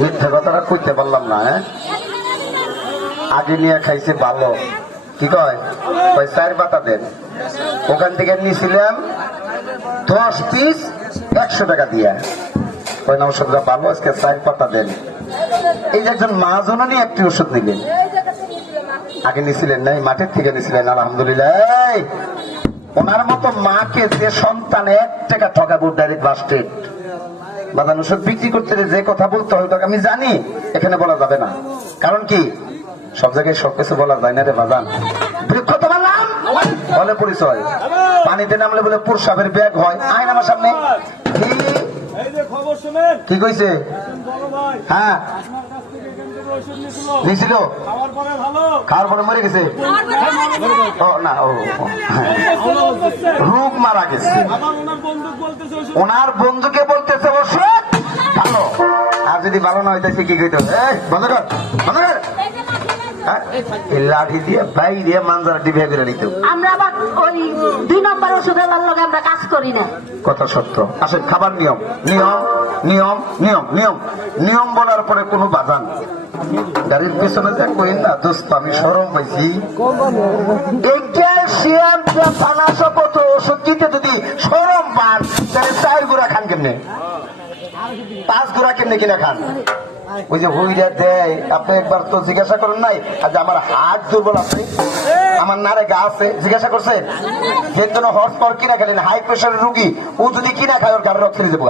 মিথ্যা কথাটা কইতে পারলাম না। আগে নিয়ে খাইছে ভালো, কি কয় ওই 4 পাতা দেন, ওখান থেকে নিয়েছিলাম 10 পিস 100 টাকা দিয়া। ওই না ওষুধটা ভালো, আজকে 4 পাতা দেন। এই যে একজন মা জননী একটি ওষুধ নিলেন, আগে নিয়েছিলেন নাই, মাঠের থেকে নিয়েছিলেন। আলহামদুলিল্লাহ, ওনার মতো মাকে যে সন্তান 1 টাকা ঠকাবো ডাইরেক্ট বাস্টেড। বাজান ওষুধ বিক্রি করতে যে কথা বলতে হয় আমি জানি, এখানে বলা যাবে না। কারণ কি, সব জায়গায় সবকিছু বলা যায় না রে বাজান। বৃক্ষ তো বললাম বলে পরিচয়, পানিতে নামলে বলে প্রসাবের ব্যাগ হয়। আইন আমার সামনে কি কইছে? হ্যাঁ নিয়েছিল, খাওয়ার পরে মরে গেছে। ও না, ও রোগ মারা গেছে। ওনার বন্ধুকে বলতেছে ওষুধ ভালো, আর যদি ভালো না হইতেছে কি কইতে বন্ধ কর, বন্ধ কর। লাঠি দিয়ে ভাই দিয়ে মানজার ডিভে করে নিত। আমরা আবার ওই 2 নম্বর ওষুধের লগে আমরা কাজ করি না। কথা সত্য। আসলে খাবার নিয়ম নিয়ম নিয়ম নিয়ম নিয়ম নিয়ম বলার পরে কোনো বাজান গাড়ির পেছনে যা কই না দোস্ত, আমি সরম পাইছি। ওষুধ দিতে যদি সরম পান, তাহলে 4 গুড়া খান কেমনে, 5 গুড়া কেমনে কিনা খান? ওই যে হুইরা দেয়, আপনি একবার তো জিজ্ঞাসা করেন নাই যে আমার হাত দুর্বল আছে, আমার নারে গা আছে, জিজ্ঞাসা করছে? যে জন্য হর্স পাওয়ার কিনা খেলেন, হাই প্রেশারের রুগী, ও যদি কিনা খায় ওর গাড়ি রক্ত যাবো।